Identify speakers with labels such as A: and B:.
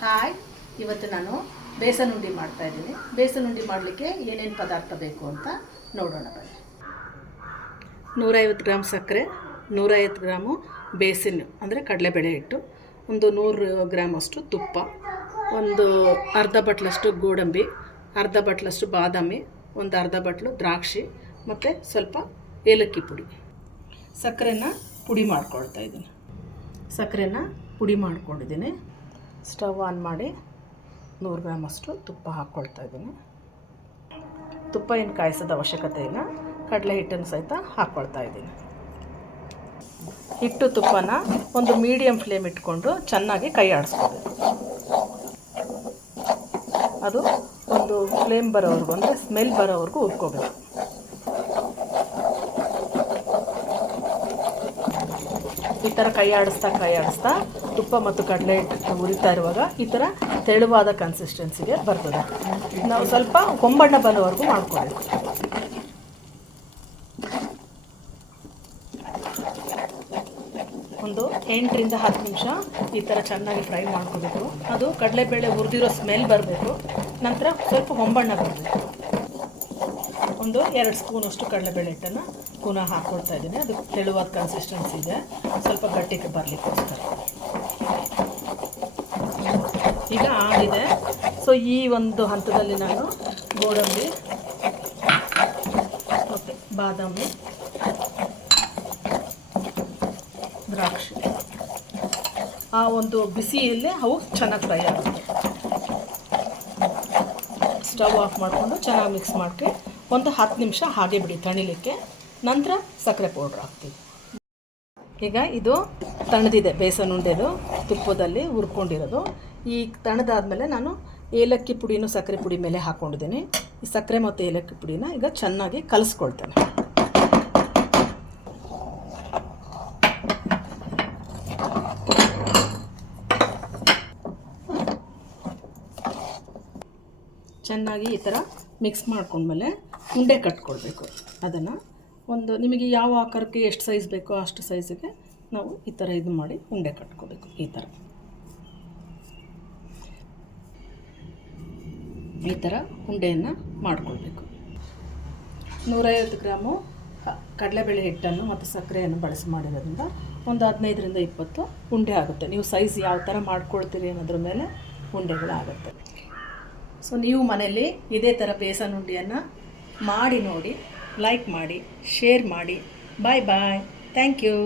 A: Hi. ಇವತ್ತು ನಾನು ಬೇಸನ್ ಉಂಡಿ ಮಾಡ್ತಾ ಇದ್ದೀನಿ. ಬೇಸನ್ ಉಂಡಿ ಮಾಡಲಿಕ್ಕೆ ಏನೇನು ಪದಾರ್ಥ ಬೇಕು ಅಂತ ನೋಡೋಣ ಬನ್ನಿ. ನೂರೈವತ್ತು ಗ್ರಾಮ್ ಸಕ್ಕರೆ, ನೂರೈವತ್ತು ಗ್ರಾಮು ಬೇಸಿನ್, ಅಂದರೆ ಕಡಲೆಬೇಳೆ ಹಿಟ್ಟು, ಒಂದು ನೂರು ಗ್ರಾಮ್ ಅಷ್ಟು ತುಪ್ಪ, ಒಂದು ಅರ್ಧ ಬಟ್ಲಷ್ಟು ಗೋಡಂಬಿ, ಅರ್ಧ ಬಟ್ಲಷ್ಟು ಬಾದಾಮಿ, ಒಂದು ಅರ್ಧ ಬಟ್ಲು ದ್ರಾಕ್ಷಿ, ಮತ್ತು ಸ್ವಲ್ಪ ಏಲಕ್ಕಿ ಪುಡಿ. ಸಕ್ಕರೆನ ಪುಡಿ ಮಾಡ್ಕೊಳ್ತಾ ಇದ್ದೀನಿ. ಸಕ್ಕರೆನ ಪುಡಿ ಮಾಡ್ಕೊಂಡಿದ್ದೀನಿ. ಸ್ಟವ್ ಆನ್ ಮಾಡಿ ನೂರು ಗ್ರಾಮಷ್ಟು ತುಪ್ಪ ಹಾಕ್ಕೊಳ್ತಾ ಇದ್ದೀನಿ. ತುಪ್ಪ ಏನು ಕಾಯಿಸೋದ ಅವಶ್ಯಕತೆ ಇಲ್ಲ. ಕಡಲೆ ಹಿಟ್ಟನ್ನು ಸಹಿತ ಹಾಕ್ಕೊಳ್ತಾ ಇದ್ದೀನಿ. ಹಿಟ್ಟು ತುಪ್ಪನ ಒಂದು ಮೀಡಿಯಮ್ ಫ್ಲೇಮ್ ಇಟ್ಕೊಂಡು ಚೆನ್ನಾಗಿ ಕೈ ಆಡಿಸ್ಕೋಬೇಕು. ಅದು ಒಂದು ಫ್ಲೇಮ್ ಬರೋವ್ರಿಗೂ, ಅಂದರೆ ಸ್ಮೆಲ್ ಬರೋವ್ರಿಗೂ ಹುರ್ಕೋಬೇಕು. ಈ ಥರ ಕೈ ಆಡಿಸ್ತಾ ಕೈ ಆಡಿಸ್ತಾ, ತುಪ್ಪ ಮತ್ತು ಕಡಲೆ ಹಿಟ್ಟು ಉರಿತಾ ಇರುವಾಗ ಈ ಥರ ತೆಳುವಾದ ಕನ್ಸಿಸ್ಟೆನ್ಸಿಗೆ ಬರ್ತದೆ. ನಾವು ಸ್ವಲ್ಪ ಕೊಂಬಣ್ಣ ಬರೋವರೆಗೂ ಮಾಡ್ಕೊಳ್ಬೇಕು ಒಂದು ಎಂಟರಿಂದ ಹತ್ತು ನಿಮಿಷ ಈ ಥರ ಚೆನ್ನಾಗಿ ಫ್ರೈ ಮಾಡ್ಕೋಬೇಕು. ಅದು ಕಡಲೆಬೇಳೆ ಹುರಿದಿರೋ ಸ್ಮೆಲ್ ಬರಬೇಕು. ನಂತರ ಸ್ವಲ್ಪ ಹೊಂಬಣ್ಣ ಬರಬೇಕು. ಒಂದು ಎರಡು ಸ್ಪೂನಷ್ಟು ಕಡಲೆಬೇಳೆ ಹಿಟ್ಟನ್ನು ಪುನಃ ಹಾಕ್ಕೊಡ್ತಾ ಇದ್ದೀನಿ. ಅದು ತೆಳುವಾದ ಕನ್ಸಿಸ್ಟೆನ್ಸಿ ಇದೆ. ಸ್ವಲ್ಪ ಗಟ್ಟಿಗೆ ಬರಲಿಕ್ಕೋಸ್ಕರ. ಈಗ ಆಗಿದೆ. ಸೊ ಈ ಒಂದು ಹಂತದಲ್ಲಿ ನಾನು ಗೋಡಂಬಿ, ಮತ್ತು ಬಾದಾಮಿ, ದ್ರಾಕ್ಷಿ. ಆ ಒಂದು ಬಿಸಿಯಲ್ಲಿ ಅವು ಚೆನ್ನಾಗಿ ಫ್ರೈ ಆಗುತ್ತೆ. ಸ್ಟವ್ ಆಫ್ ಮಾಡಿಕೊಂಡು ಚೆನ್ನಾಗಿ ಮಿಕ್ಸ್ ಮಾಡ್ಕೆ ಒಂದು ಹತ್ತು ನಿಮಿಷ ಹಾಗೆ ಬಿಡಿ ತಣಿಲಿಕ್ಕೆ. ನಂತರ ಸಕ್ಕರೆ ಪೌಡ್ರ್ ಹಾಕ್ತೀವಿ. ಈಗ ಇದು ತಣದಿದೆ ಬೇಸನ್ ಉಂಡೆದು, ತುಪ್ಪದಲ್ಲಿ ಹುರ್ಕೊಂಡಿರೋದು. ಈ ತಣದಾದಮೇಲೆ ನಾನು ಏಲಕ್ಕಿ ಪುಡಿನೂ ಸಕ್ಕರೆ ಪುಡಿ ಮೇಲೆ ಹಾಕ್ಕೊಂಡಿದ್ದೀನಿ ಈ ಸಕ್ಕರೆ ಮತ್ತು ಏಲಕ್ಕಿ ಪುಡಿನ ಈಗ ಚೆನ್ನಾಗಿ ಕಲಿಸ್ಕೊಳ್ತೇನೆ. ಚೆನ್ನಾಗಿ ಈ ಥರ ಮಿಕ್ಸ್ ಮಾಡ್ಕೊಂಡ್ಮೇಲೆ ಉಂಡೆ ಕಟ್ಕೊಳ್ಬೇಕು ಅದನ್ನು ಒಂದು ನಿಮಗೆ ಯಾವ ಆಕಾರಕ್ಕೆ ಎಷ್ಟು ಸೈಜ್ ಬೇಕೋ ಅಷ್ಟು ಸೈಜಿಗೆ ನಾವು ಈ ಥರ ಇದು ಮಾಡಿ ಉಂಡೆ ಕಟ್ಕೋಬೇಕು ಈ ಥರ ಈ ಥರ ಉಂಡೆಯನ್ನು ಮಾಡ್ಕೊಳ್ಬೇಕು. ನೂರೈವತ್ತು ಗ್ರಾಮು ಕಡಲೆಬೇಳೆ ಹಿಟ್ಟನ್ನು ಮತ್ತು ಸಕ್ಕರೆಯನ್ನು ಬಳಸಿ ಮಾಡಿರೋದ್ರಿಂದ ಒಂದು ಹದಿನೈದರಿಂದ ಇಪ್ಪತ್ತು ಉಂಡೆ ಆಗುತ್ತೆ. ನೀವು ಸೈಜ್ ಯಾವ ಥರ ಮಾಡ್ಕೊಳ್ತೀರಿ ಅನ್ನೋದ್ರ ಮೇಲೆ ಉಂಡೆಗಳಾಗುತ್ತೆ. ಸೊ ನೀವು ಮನೆಯಲ್ಲಿ ಇದೇ ಥರ ಬೇಸನ್ ಉಂಡೆಯನ್ನು ಮಾಡಿ ನೋಡಿ ಲೈಕ್ ಮಾಡಿ ಶೇರ್ ಮಾಡಿ. ಬಾಯ್ ಬಾಯ್ ಥ್ಯಾಂಕ್ ಯು